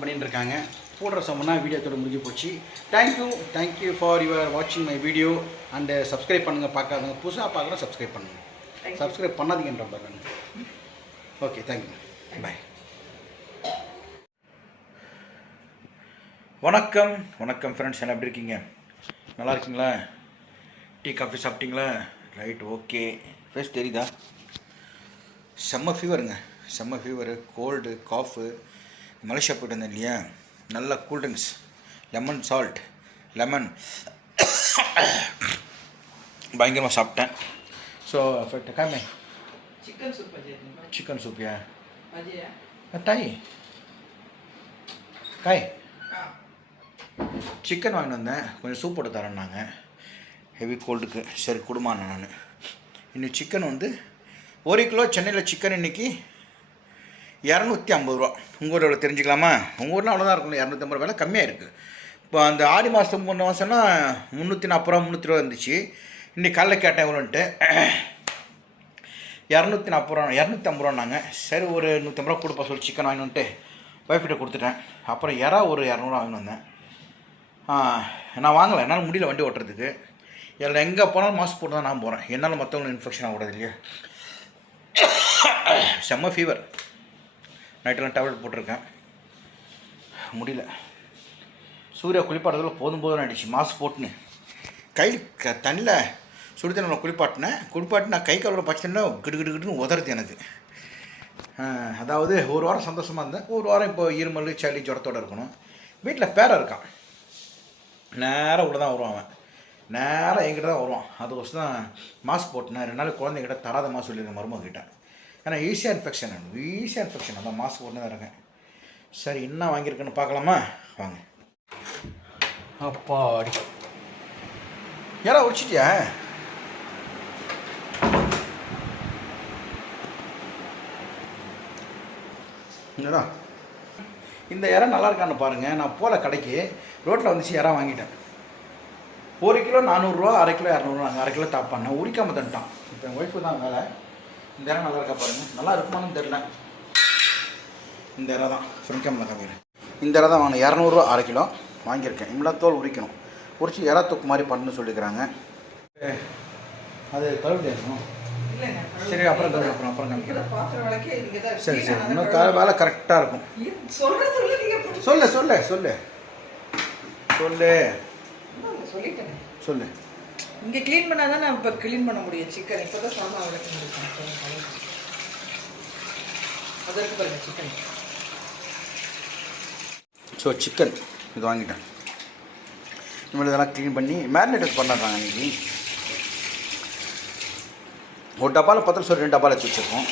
பண்ணிட்டு இருக்காங்க போடுற சொன்னா வீடியோத்தோட முடிஞ்சு போச்சு. Thank you thank you for your வாட்சிங் மை வீடியோ அண்டு சப்ஸ்கிரைப் பண்ணுங்கள் பார்க்காதவங்க புதுசாக பார்க்குறோம் சப்ஸ்கிரைப் பண்ணுங்கள் சப்ஸ்கிரைப் பண்ணாதீங்கன்ற பாருங்க ஓகே தேங்க்யூ பாய் வணக்கம். வணக்கம் ஃப்ரெண்ட்ஸ் என்ன எப்படி இருக்கீங்க? நல்லா இருக்கீங்களா? டீ காஃபி சாப்பிட்டீங்களா? ரைட் ஓகே ஃபேஸ் தெரியுதா? செம்ம ஃபீவருங்க செம்ம ஃபீவரு கோல்டு காஃபு மலேசியா போய்ட்டு வந்தேன் இல்லையா? நல்லா கூல்ட்ரிங்க்ஸ் லெமன் சால்ட் லெமன் பயங்கரமாக சாப்பிட்டேன். ஸோ காமே சிக்கன் சூப்பியா டாய் காய் சிக்கன் வாங்கிட்டு வந்தேன். கொஞ்சம் சூப் போட்டு தரேன்னாங்க ஹெவி கோல்டுக்கு சரி கொடுமாண்ணா நான். இன்னும் சிக்கன் வந்து ஒரு கிலோ சென்னையில் சிக்கன் இன்றைக்கி இரநூத்தி ஐம்பது ரூபா. உங்கள் ஊரில் எவ்வளோ தெரிஞ்சுக்கலாமா? உங்கள் ஊரில் அவ்வளோதான் இருக்கும். இரநூத்தி ஐம்பது விலை கம்மியாக இருக்குது இப்போ அந்த ஆடி மாதம் மூணு மாதம்னா முந்நூற்றி நாற்பது ரூபா முந்நூற்றி ரூபா இருந்துச்சு. இன்றைக்கி காலைல கேட்டேன் எவ்வளோன்ட்டு இரநூத்தி நாற்பது ரூபா இரநூத்தி ஐம்பது ரூபான்னாங்க. சரி ஒரு நூற்றம்பது ரூபா கொடுப்பா சொல்லி சிக்கன் வாங்கினுட்டு ஒய்ஃப்கிட்ட கொடுத்துட்டேன். அப்புறம் இறா ஒரு இரநூறுவா வாங்கினு வந்தேன். நான் வாங்கலை. என்னால் முடியல வண்டி ஓட்டுறதுக்கு. இதில் எங்கே போனாலும் மாஸ்க் போட்டு தான் நான் போகிறேன் என்னால் மற்றவங்களுக்கு இன்ஃபெக்ஷன் ஆகக்கூடாது இல்லையா? செம்ம ஃபீவர் நைட்டெல்லாம் டேப்லெட் போட்டிருக்கேன். முடியல. சூர்யா குளிப்பாட்டுறதுல போதும் போதும் ஆகிடுச்சு மாஸ்க் போட்டுன்னு. கை க தண்ணியில் சுடு தண்ணியில் குளிப்பாட்டினேன். குளிப்பாட்டி நான் கை காலோட பச்சைன்னா கிடு கிடு கிடுன்னு உதறது எனக்கு. அதாவது ஒரு வாரம் சந்தோஷமாக இருந்தேன். ஒரு வாரம் இப்போ இருமல் சளி ஜுரத்தோடு இருக்கணும். வீட்டில் பேரை இருக்கான். நேராக உள்ள தான் வருவான் அவன். நேராக என்கிட்ட தான் வருவான். அதுக்கோசம் தான் மாஸ்க் போட்டேன் ரெண்டு நாள் குழந்தைகிட்ட தராதமாக சொல்லியிருந்தேன் மருமக ஆனால் ஏன்னா ஈஸியாக இன்ஃபெக்ஷன் ஈஸியாக இன்ஃபெக்ஷன் அதான் மாஸ்க் ஒன்று தான் இருக்கேன். சரி என்ன வாங்கியிருக்குன்னு பார்க்கலாமா? வாங்க. அப்பாடி. யாரா உடிச்சிட்டியா இங்கடா இந்த இறம் நல்லா இருக்கான்னு பாருங்கள் நான் போல கடைக்கு ரோட்டில் வந்துச்சு இறம் வாங்கிட்டேன். ஒரு கிலோ நானூறுரூவா அரை கிலோ இரநூறுவா அரை கிலோ டாப் உரிக்காமல் உரிக்காம தந்துட்டான். இப்போ என் ஒய்ஃபு தான் வேலை இந்த இடம் நல்லா இருக்கா பாருங்கள் நல்லா இருக்குமான்னு தெரில இந்த இடம் தான். ஃப்ரண்ட் கேமரா காமிக்கிறேன் இந்த இடம் தான் வாங்கினேன். இரநூறுவா அரை கிலோ வாங்கியிருக்கேன். இவ்வளோ தோல் உரிக்கணும். உரிச்சு இறா தொக்கு மாதிரி பண்ணு சொல்லிக்கிறாங்க. அது கழுவி இருக்கணும். சரி அப்புறம் கழுவி அப்புறம் அப்புறம் காமிக்கிறேன். சரி சரி. இன்னும் கால வேலை கரெக்டாக இருக்கும். சொல்லு, சொல்லு சொல்லு. சொல்லு. சொல்லு. இங்கே க்ளீன் பண்ணாதான் நான் இப்போ க்ளீன் பண்ண முடியும். சிக்கன் இப்பதான் சாமா விளக்க முடியும் அதற்கு பாருங்கள் சிக்கன் ஸோ சிக்கன் இது வாங்கிட்டேன். இனிமேல் இதெல்லாம் க்ளீன் பண்ணி மேரினேட் பண்ணுறாங்க இன்றைக்கி ஒரு டப்பாவில் பத்து சொல்லி ரெண்டு டப்பாவில் வச்சு வச்சுருக்கோம்.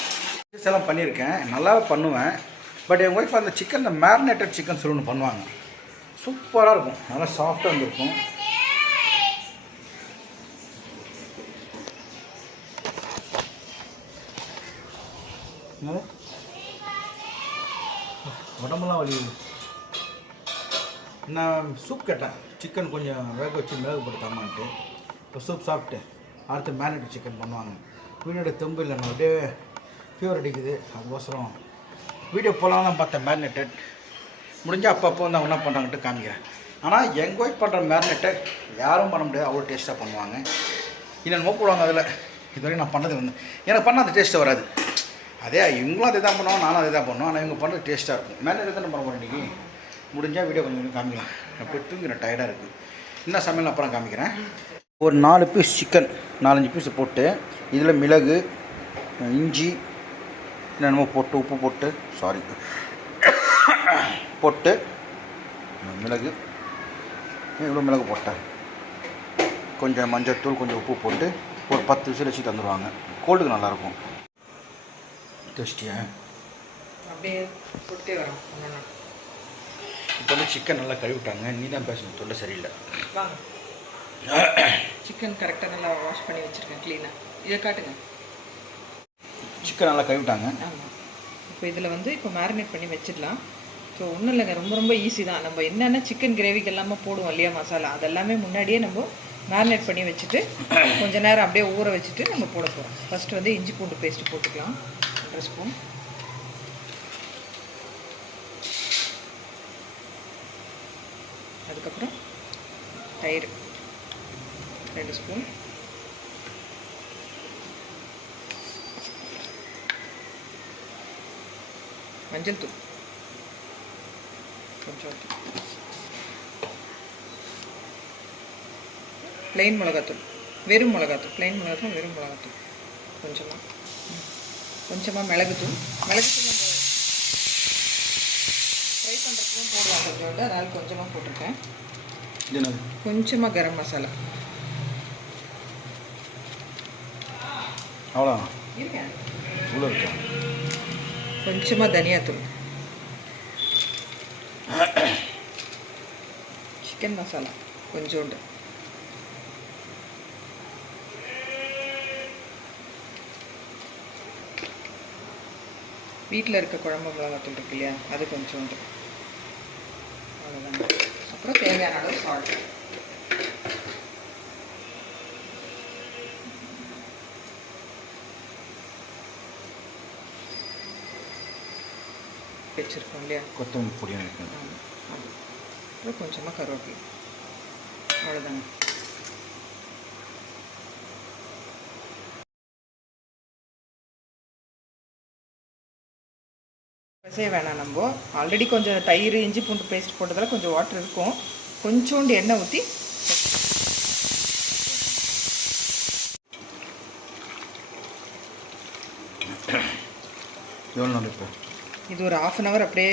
எல்லாம் பண்ணியிருக்கேன். நல்லா பண்ணுவேன். பட் என் ஒய்ஃப் அந்த சிக்கன் மேரினேட்டட் சிக்கன் சொல்லுன்னு பண்ணுவாங்க. சூப்பராக இருக்கும். நல்லா சாஃப்டாக இருந்திருக்கும். என்னது? உடம்புலாம் வலி. நான் சூப் கேட்டேன். சிக்கன் கொஞ்சம் வேக வச்சு மிளகு போட்டு இப்போ சூப் சாப்பிட்டு அடுத்து மேரினேட் சிக்கன் பண்ணுவாங்க. வீடியோட தெம்பு இல்லை நான் அப்படியே ஃபீவர் அடிக்குது. அதுக்கோசரம் வீடியோ போகலாம் தான் பார்த்தேன் மேரினேட்டட் முடிஞ்சால் அப்பப்போ வந்து அவங்க என்ன பண்ணுறாங்கன்ட்டு காமிக்கிறேன். ஆனால் எங்கள் ஒய்ஃப் பண்ணுற மேரினேட்டை யாரும் பண்ண முடியாது. அவ்வளோ டேஸ்ட்டாக பண்ணுவாங்க. இன்னும் போடுவாங்க அதில். இதுவரையும் நான் பண்ணது வந்து எனக்கு பண்ணால் அந்த டேஸ்ட்டு வராது. அதே இவங்களும் அதே தான் பண்ணுவோம் நானும் அதே தான் பண்ணுவோம் ஆனால் இவங்க பண்ணுறது டேஸ்ட்டாக இருக்கும். மேலே தானே பண்ண போகிறேன் இன்றைக்கி முடிஞ்சால் வீடியோ கொஞ்சம் கொஞ்சம் காமிக்கலாம். அப்படி தூங்கிறேன் டயர்டாக இருக்குது என்ன சமையல் அப்புறம் காமிக்கிறேன்? ஒரு நாலு பீஸ் சிக்கன் நாலஞ்சு பீஸ் போட்டு இதில் மிளகு இஞ்சி என்னென்னமோ போட்டு உப்பு போட்டு சாரி போட்டு மிளகு இவ்வளோ மிளகு போட்டேன். கொஞ்சம் மஞ்சள்தூள் கொஞ்சம் உப்பு போட்டு ஒரு பத்து விசில் வச்சு தந்துடுவாங்க கோல்டுக்கு நல்லாயிருக்கும். டேஸ்டியா அப்படியே சுட்டே வரும். இப்போ வந்து சிக்கன் நல்லா கழுவிட்டாங்க. நீ தான் பேசணும். தொண்டை சரியில்லை. வாங்க. சிக்கன் கரெக்டாக நல்லா வாஷ் பண்ணி வச்சிருக்கேன் க்ளீனாக இதை காட்டுங்க. சிக்கன் நல்லா கழுவிட்டாங்க. ஆமாம் இப்போ இதில் வந்து இப்போ மேரினேட் பண்ணி வச்சிடலாம். ஸோ ஒன்றும் இல்லைங்க. ரொம்ப ரொம்ப ஈஸி தான். நம்ம என்னென்ன சிக்கன் கிரேவிக்கு எல்லாமே போடுவோம் இல்லையா மசாலா அதெல்லாமே முன்னாடியே நம்ம மேரினேட் பண்ணி வச்சுட்டு கொஞ்ச நேரம் அப்படியே ஊற வச்சுட்டு நம்ம போட போகிறோம் ஃபஸ்ட்டு வந்து இஞ்சி பூண்டு பேஸ்ட் போட்டுக்கலாம். ஒன்றரை ஸ்பூன். அதுக்கப்புறம் தயிர் ரெண்டு ஸ்பூன். மஞ்சள் தூள். கொஞ்சம் plain மிளகாத்தூள். வெறும் மிளகாத்தூள். Plain மிளகாத்தூள் வெறும் மிளகாத்தூள். கொஞ்சமாக கொஞ்சமாக மிளகுத்தூள் மிளகுத்தூள் நம்ம ஃப்ரை பண்ணுறதுக்கும் போடுவாங்க கொஞ்சோண்டு அதனால் கொஞ்சமாக போட்டிருக்கேன். கொஞ்சமாக கரம் மசாலா. அவ்வளோ? இருக்கேன் இவ்வளோ கொஞ்சமாக தனியாத்தூள் சிக்கன் மசாலா கொஞ்சோண்டு. வீட்டில் இருக்க குழம்பு மிளகாத்தூள் இருக்கு இல்லையா? அது கொஞ்சோண்டு அவ்வளோதாங்க அப்புறம் தேவையான அளவு சால்ட் வச்சுருக்கோம் இல்லையா? கொத்தமல்லி பொடியாக ஆமாம் அப்புறம் கொஞ்சமாக கருவேப்பிலை. அவ்வளோதாங்க செய்ய வேணாம் நம்ம. ஆல்ரெடி கொஞ்சம் தயிர் இஞ்சி பூண்டு பேஸ்ட் போட்டதால கொஞ்சம் வாட்டர் இருக்கும். கொஞ்சோண்டு எண்ணெய் ஊற்றி இது ஒரு ஆஃப் அன் ஹவர் அப்படியே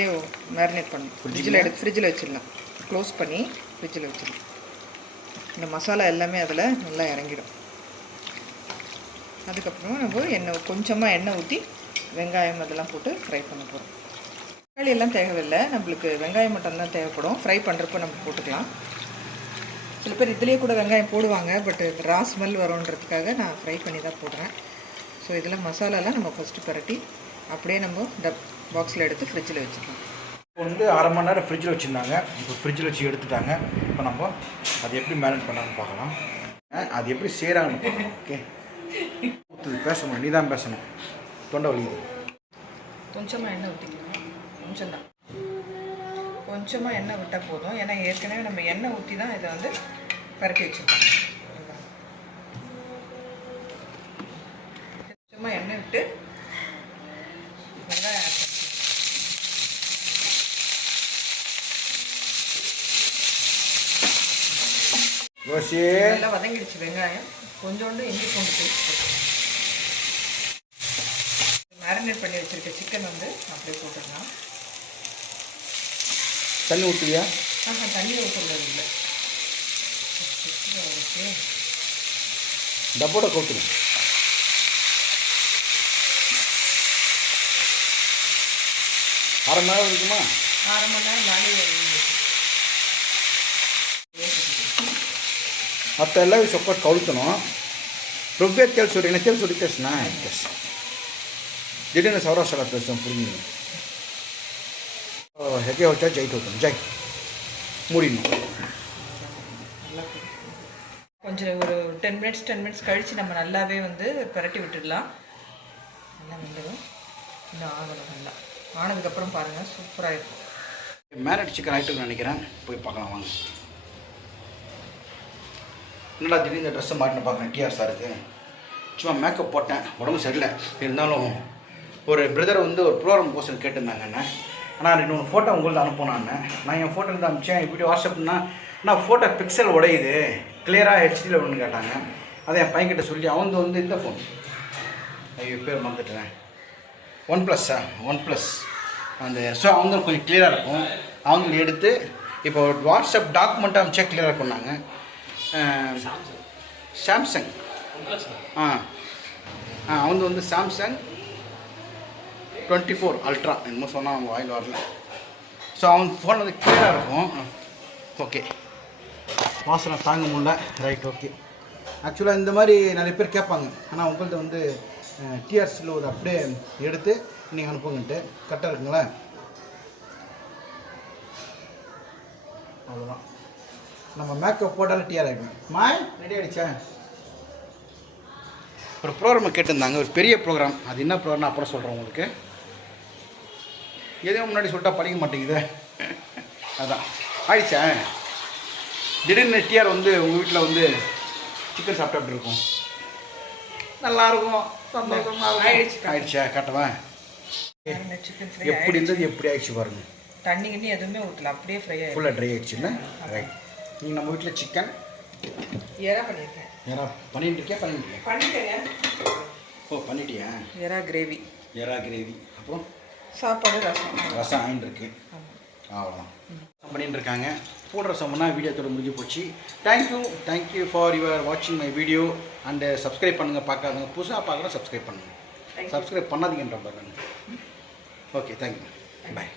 மேரினேட் பண்ணணும். ஃப்ரிட்ஜில் எடுத்து ஃப்ரிட்ஜில் வச்சிடலாம். க்ளோஸ் பண்ணி ஃப்ரிட்ஜில் வச்சிடலாம். இந்த மசாலா எல்லாமே அதில் நல்லா இறங்கிடும். அதுக்கப்புறமா நம்ம எண்ணெய் கொஞ்சமாக எண்ணெய் ஊற்றி வெங்காயம் அதெல்லாம் போட்டு ஃப்ரை பண்ண போகிறோம் தக்காளி எல்லாம் தேவையில்லை. நம்மளுக்கு வெங்காயம் மட்டும்தான் தேவைப்படும். ஃப்ரை பண்ணுறப்போ நம்ம போட்டுக்கலாம். சில பேர் இதுலேயே கூட வெங்காயம் போடுவாங்க. பட் ரா ஸ்மெல் வரும்ன்றதுக்காக நான் ஃப்ரை பண்ணி தான் போடுறேன். ஸோ இதில் மசாலாலாம் நம்ம ஃபஸ்ட்டு பரட்டி அப்படியே நம்ம டப் பாக்ஸில் எடுத்து ஃப்ரிட்ஜில் வச்சுக்கலாம். இப்போ வந்து அரை மணி நேரம் ஃப்ரிட்ஜில் வச்சுருந்தாங்க. இப்போ ஃப்ரிட்ஜில் வச்சு எடுத்துட்டாங்க. இப்போ நம்ம அது எப்படி மேனேஜ் பண்ணலாம்னு பார்க்கலாம். அது எப்படி செய்கிறாங்கன்னு பார்க்கலாம். ஓகே பேசணும். நீ தான் பேசணும். தொண்டை வலிக்குது. கொஞ்சமாக எண்ணெய் ஊற்றிக்கலாம் கொஞ்சம் தான் கொஞ்சமாக எண்ணெய் விட்டால் போதும். ஏன்னா ஏற்கனவே நம்ம எண்ணெய் ஊற்றி தான் இதை வந்து பரட்டி வச்சுருக்கோம். கொஞ்சமாக எண்ணெய் விட்டு. யோசி நல்லா வதங்கிடுச்சு வெங்காயம். கொஞ்சோண்டு இஞ்சி பூண்டு பேஸ்ட் மேரினேட் பண்ணி வச்சிருக்க சிக்கன் வந்து அப்படியே போட்டுடலாம். தண்ணி ஊற்றுவியா ஆஹா தண்ணி ஊற்றுறது இல்லை ஓகே டப்போட கவுத்துரு அரை மணி நேரம் இருக்குமா அரை மணி நேரம் மேலே ಮತ್ತೆ ಎಲ್ಲ ಸೊಪ್ಪಟ್ಟು ಕೌಳ್ತನು ರುಬ್ಬೇದು ಕೆಲಸ ಏನ ಕೆಲಸ ತಕ್ಷಣ ಕೆಲಸ ದಿಢೀರ್ನ ಸಾವಿರ ಸಲ ಕೆಲಸ ಪುರಿ செட்டி வச்சா ஜெயிட்டு விட்டோம் ஜெய் மூடிடணும் கொஞ்சம் ஒரு டென் மினிட்ஸ் டென் மினிட்ஸ் கழித்து நம்ம நல்லாவே வந்து பரட்டி விட்டுடலாம். நல்லா வெந்ததும் இன்னும் ஆகணும் நல்லா. ஆனதுக்கப்புறம் பாருங்கள் சூப்பராக இருக்கும். மேரிட் சிக்கன் ஆகிட்டு நினைக்கிறேன். போய் பார்க்கலாம் வாங்க. என்னடா திடீர்னு இந்த ட்ரெஸ்ஸை மாட்டினு பார்க்குறேன் டிஆர் சாருக்கு சும்மா மேக்கப் போட்டேன் உடம்பு சரியில்லை. இருந்தாலும் ஒரு பிரதர் வந்து ஒரு ப்ரோக்ராம் கோஷன் கேட்டிருந்தாங்க என்ன ஆனால் ரெண்டு மூணு ஃபோட்டோ உங்களுக்கு அனுப்பினான்னு நான். என் ஃபோட்டோ இருந்து அனுப்பிச்சேன். இப்படி வாட்ஸ்அப்னா நான் ஃபோட்டோ பிக்சல் உடையுது. கிளியராக ஹெச்டியில் ஒன்று கேட்டாங்க. அதை என் பையன்கிட்ட சொல்லி அவன் வந்து இந்த ஃபோன் ஐயோ பேர் மறந்துட்டேன். ஒன் ப்ளஸ்ஸா ஒன் ப்ளஸ் அந்த ஸோ அவங்க கொஞ்சம் கிளியராக இருக்கும். அவங்க எடுத்து இப்போ வாட்ஸ்அப் டாக்குமெண்ட்டாக அமிச்சா கிளியராக இருக்கும் நாங்கள் சாம்சங் ஆ ஆ? அவங்க வந்து சாம்சங் டுவெண்ட்டி ஃபோர் அல்ட்ரா என்னமோ சொன்னால் அவங்க வாயில் வரல. ஸோ அவன் ஃபோன் வந்து கிளியராக இருக்கும். ஓகே வாசனை தாங்க முடியல. ரைட் ஓகே ஆக்சுவலாக இந்த மாதிரி நிறைய பேர் கேட்பாங்க. ஆனால் உங்கள்கிட்ட வந்து டிஆர்சியில் ஒரு அப்படியே எடுத்து நீங்கள் அனுப்புங்கன்ட்டு. கரெக்டாக இருக்குங்களா? அவ்வளோதான் நம்ம மேக்கப் போட்டாலும் டிஆர் ஆகிடும் மாய் ரெடி ஆகிடுச்சேன் ஒரு ப்ரோக்ராம் கேட்டிருந்தாங்க. ஒரு பெரிய ப்ரோக்ராம் அது என்ன ப்ரோக்ராம் அப்புறம் சொல்கிறேன் உங்களுக்கு. எதையும் முன்னாடி சொல்லிட்டா படிக்க மாட்டேங்குது. அதான். ஆயிடுச்சா? திடீர்னு டிஆர் வந்து உங்கள் வீட்டில் வந்து சிக்கன் சாப்பிட்டா இருக்கும்? நல்லா இருக்கும் சந்தோஷமா இருக்கும். ஆயிடுச்சு. ஆயிடுச்சா? காட்டவா எப்படி இருந்தது? எப்படி ஆயிடுச்சு பாருங்க. தண்ணி கிண்ணி எதுவுமே ஊற்றல அப்படியே ஃப்ரை ஆகிடும் ஃபுல்லாக ட்ரை ஆயிடுச்சு. இல்லை ரைட் நீங்கள் நம்ம வீட்டில் சிக்கன் எறா பண்ணியிருக்கேன். யாரா பண்ணிட்டு இருக்கியா? பண்ணிட்டு பண்ணிட்டேன் ஓ பண்ணிட்டியா? எறா கிரேவி எறா கிரேவி அப்புறம் சாப்பாடு ரசம். ரசம் ஆயின் இருக்கு அவ்வளோதான் பண்ணிட்டு இருக்காங்க போடுற ரசம்னா வீடியோ தோட முடிஞ்சு போச்சு. Thank you thank you for your வாட்சிங் மை வீடியோ அண்டு சப்ஸ்கிரைப் பண்ணுங்கள் பார்க்காதவங்க. புதுசாக பார்க்குறோம் சப்ஸ்கிரைப் பண்ணுங்கள் சப்ஸ்கிரைப் பண்ணாதீங்கன்ற பாருங்க ஓகே தேங்க்யூ பாய்